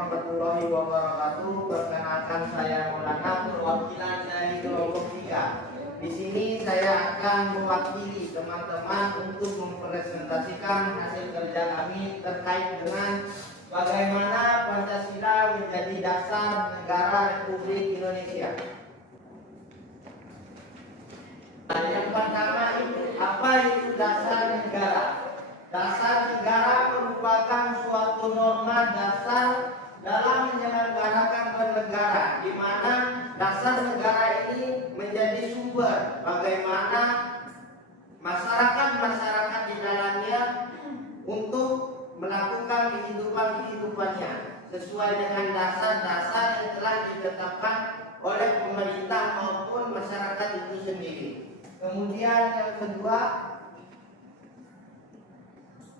warahmatullahi wabarakatuh. Perkenalkan, saya Maulana, perwakilan dari kelompok 3. Di sini saya akan mewakili teman-teman untuk mempresentasikan hasil kerja kami terkait dengan bagaimana Pancasila menjadi dasar negara Republik Indonesia. Yang pertama itu, apa itu dasar negara? Dasar negara merupakan suatu norma dasar dalam menyelenggarakan bernegara, di mana dasar negara ini menjadi sumber bagaimana masyarakat di dalamnya untuk melakukan kehidupannya sesuai dengan dasar-dasar yang telah ditetapkan oleh pemerintah maupun masyarakat itu sendiri. Kemudian yang kedua,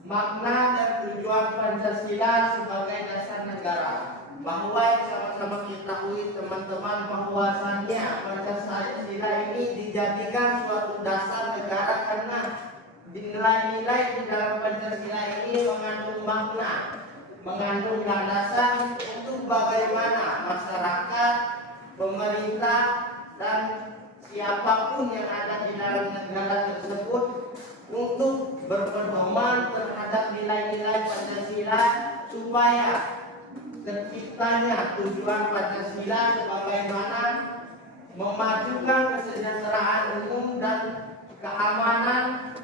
makna dan tujuan Pancasila sebagai dasar negara. Bahwa yang sama-sama kita ketahui teman-teman, bahwasannya Pancasila ini dijadikan suatu dasar negara karena nilai-nilai di dalam Pancasila ini mengandung makna, mengandung landasan untuk bagaimana masyarakat, pemerintah, dan siapapun yang ada di dalam negara tersebut untuk berpedoman terhadap nilai-nilai Pancasila supaya terciptanya tujuan Pancasila sebagaimana memajukan kesejahteraan umum dan keamanan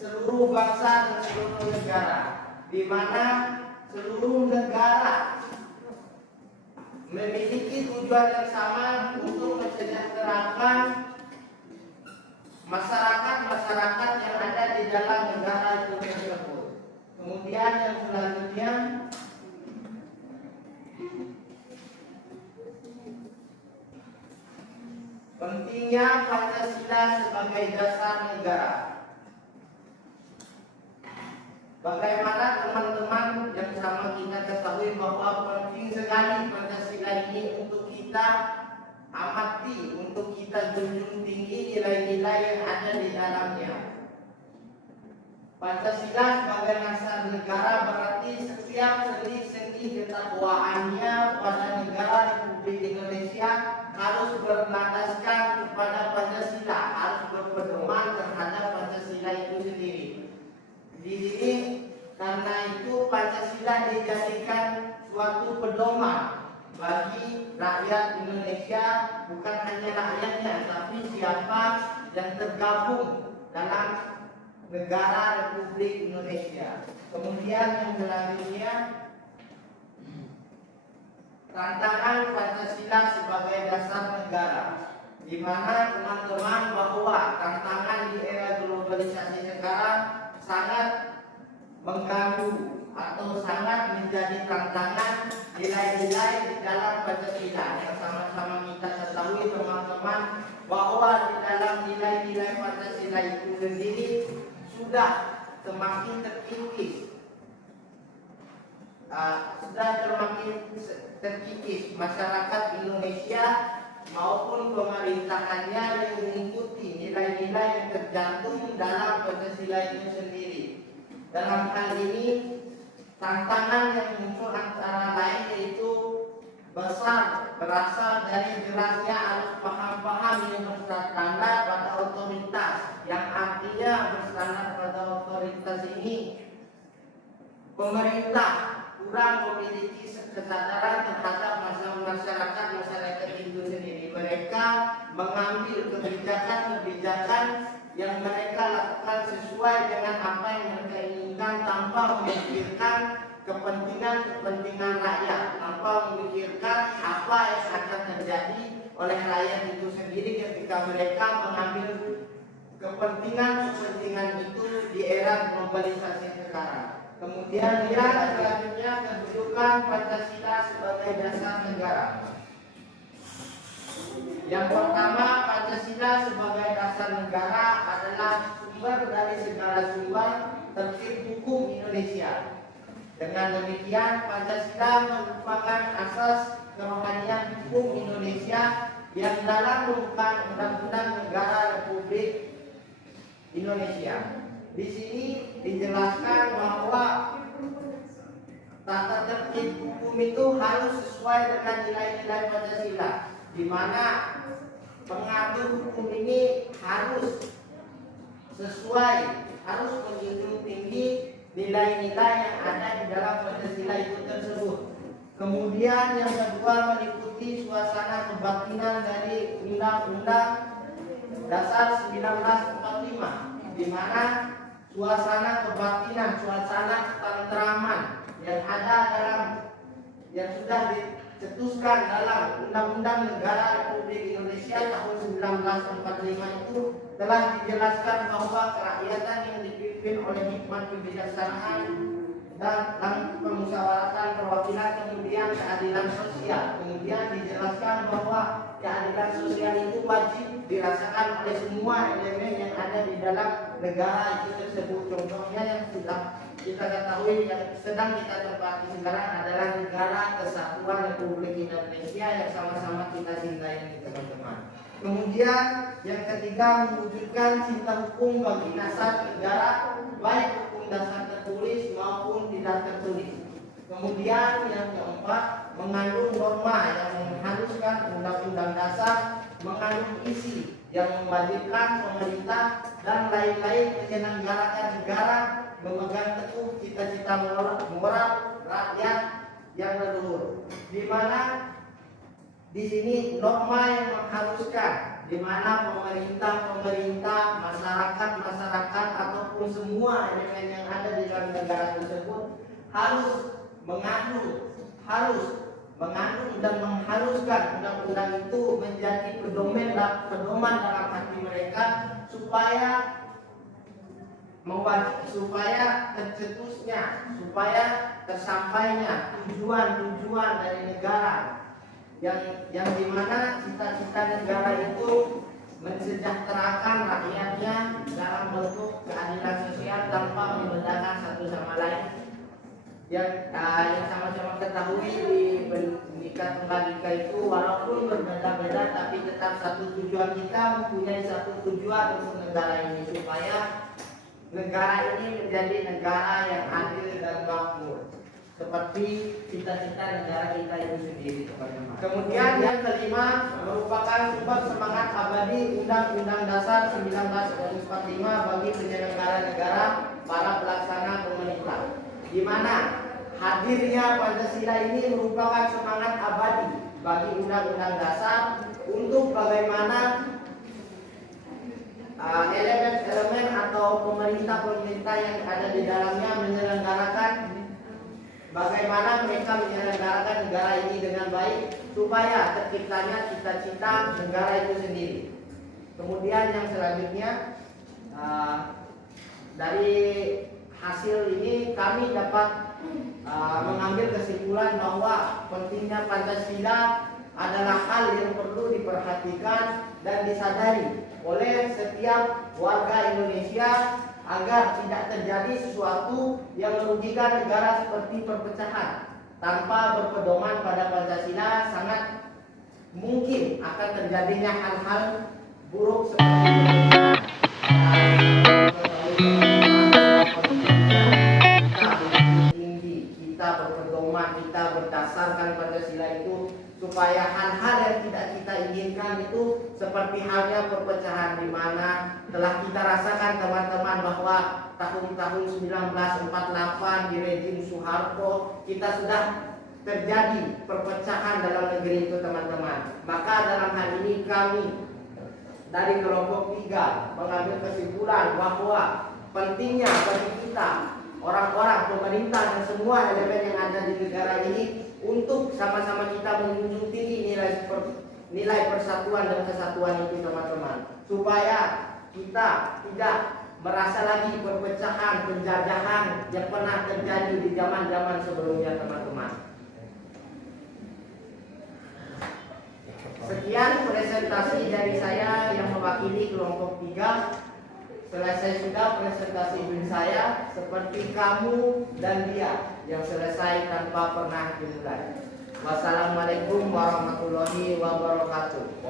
seluruh bangsa dan seluruh negara, di mana seluruh negara memiliki tujuan yang sama untuk mensejahterakan masyarakat yang ada di dalam negara itu tersebut. Kemudian yang selanjutnya, pentingnya Pancasila sebagai dasar negara. Bagaimana teman-teman yang sama kita ketahui bahwa penting sekali Pancasila ini untuk kita amati, untuk kita junjung tinggi nilai-nilai yang ada di dalamnya. Pancasila sebagai dasar negara berarti setiap sendi-sendi ketakwaannya pada negara Republik Indonesia harus berlandaskan kepada Pancasila, harus berpedoman terhadap Pancasila itu sendiri. Di sini karena itu Pancasila dijadikan suatu pedoman bagi rakyat Indonesia, bukan hanya rakyatnya, tapi siapa yang tergabung dalam negara Republik Indonesia. Kemudian yang selanjutnya, tantangan Pancasila sebagai dasar negara, di mana teman-teman bahwa tantangan di era globalisasi sekarang sangat mengganggu atau sangat menjadi tantangan nilai-nilai di dalam Pancasila. Yang sama-sama kita ketahui teman-teman bahwa di dalam nilai-nilai Pancasila itu sendiri sudah semakin terkikis masyarakat Indonesia maupun pemerintahannya yang mengikuti nilai-nilai yang tercantum dalam Pancasila itu sendiri. Dalam hal ini tantangan yang muncul antara lain yaitu berasal dari derasnya arus paham-paham yang berstandar pada otoritas, yang artinya berstandar pada otoritas ini pemerintah kurang memiliki kesadaran terhadap masyarakat itu sendiri. Mereka mengambil kebijakan yang mereka lakukan sesuai dengan apa yang mereka inginkan tanpa memikirkan kepentingan rakyat, tanpa memikirkan apa yang akan terjadi oleh rakyat itu sendiri ketika mereka mengambil kepentingan itu di era globalisasi sekarang. Kemudian selanjutnya, kedudukan Pancasila sebagai dasar negara. Yang pertama, Pancasila sebagai dasar negara adalah sumber dari segala sumber tertib hukum Indonesia. Dengan demikian, Pancasila merupakan asas kerohanian hukum Indonesia yang dalam Undang-Undang Negara Republik Indonesia. Di sini dijelaskan bahwa tata tertib hukum hukum itu harus sesuai dengan nilai-nilai Pancasila, di mana pengatur hukum ini harus sesuai, harus menjunjung tinggi nilai-nilai yang ada di dalam Pancasila itu tersebut. Kemudian yang kedua, meliputi suasana kebatinan dari Undang-Undang Dasar 1945, di mana suasana kebatinan, suasana ketentraman yang ada dalam, yang sudah dicetuskan dalam Undang-Undang Negara Republik Indonesia tahun 1945 itu telah dijelaskan bahwa kerakyatan yang dipimpin oleh hikmat kebijaksanaan dan permusyawaratan perwakilan, kemudian keadilan sosial. Kemudian dijelaskan bahwa keadilan sosial itu wajib dirasakan oleh semua elemen yang ada di dalam negara itu tersebut. Contohnya yang sudah kita ketahui, yang sedang kita tempati sekarang adalah negara kesatuan Republik Indonesia yang sama-sama kita cintai, teman-teman. Kemudian yang ketiga, mewujudkan cinta hukum bagi dasar negara, baik hukum dasar tertulis maupun tidak tertulis. Kemudian yang keempat, mengandung norma yang mengharuskan Undang-Undang Dasar, mengandung isi yang mewajibkan pemerintah dan lain-lain menyelenggarakan negara memegang teguh cita-cita moral rakyat yang leluhur. Di mana di sini norma yang mengharuskan, di mana pemerintah, masyarakat ataupun semua elemen yang ada di dalam negara tersebut harus mengandung dan mengharuskan undang-undang itu menjadi pedoman dalam hati mereka, supaya tercetusnya, supaya tersampainya tujuan-tujuan dari negara yang dimana cita-cita negara itu mensejahterakan rakyatnya dalam bentuk keadilan sosial tanpa membedakan satu sama lain. Yang sama-sama ketahui di Bhinneka Tunggal Ika itu walaupun berbeda-beda tapi tetap satu tujuan, kita mempunyai satu tujuan untuk negara ini, supaya negara ini menjadi negara yang adil dan makmur seperti cita-cita negara kita itu sendiri, teman-teman. Kemudian yang kelima, merupakan sumber semangat abadi Undang-Undang Dasar 1945 bagi penyelenggara negara, para pelaksana pemerintah, di mana hadirnya Pancasila ini merupakan semangat abadi bagi Undang-Undang Dasar untuk bagaimana elemen-elemen atau pemerintah-pemerintah yang ada di dalamnya menyelenggarakan, bagaimana mereka menyelenggarakan negara ini dengan baik supaya terciptanya cita-cita negara itu sendiri. Kemudian yang selanjutnya, dari hasil ini kami dapat mengambil kesimpulan bahwa pentingnya Pancasila adalah hal yang perlu diperhatikan dan disadari oleh setiap warga Indonesia agar tidak terjadi sesuatu yang merugikan negara seperti perpecahan. Tanpa berpedoman pada Pancasila, sangat mungkin akan terjadinya hal-hal buruk seperti kita berpedoman, kita berdasarkan Pancasila itu supaya hal-hal yang tidak kita inginkan itu seperti halnya perpecahan, di mana telah kita rasakan, teman-teman, bahwa tahun-tahun 1948 di rejim Soeharto kita sudah terjadi perpecahan dalam negeri itu, teman-teman. Maka dalam hal ini kami dari kelompok 3 mengambil kesimpulan bahwa pentingnya bagi kita, orang-orang, pemerintah dan semua elemen yang ada di negara ini, untuk sama-sama kita menjunjung tinggi nilai persatuan dan kesatuan itu, teman-teman, supaya kita tidak merasa lagi perpecahan, penjajahan yang pernah terjadi di zaman-zaman sebelumnya, teman-teman. Sekian presentasi dari saya yang mewakili kelompok 3. Selesai sudah presentasi saya, seperti kamu dan dia yang selesai tanpa pernah dimulai. Wassalamualaikum warahmatullahi wabarakatuh.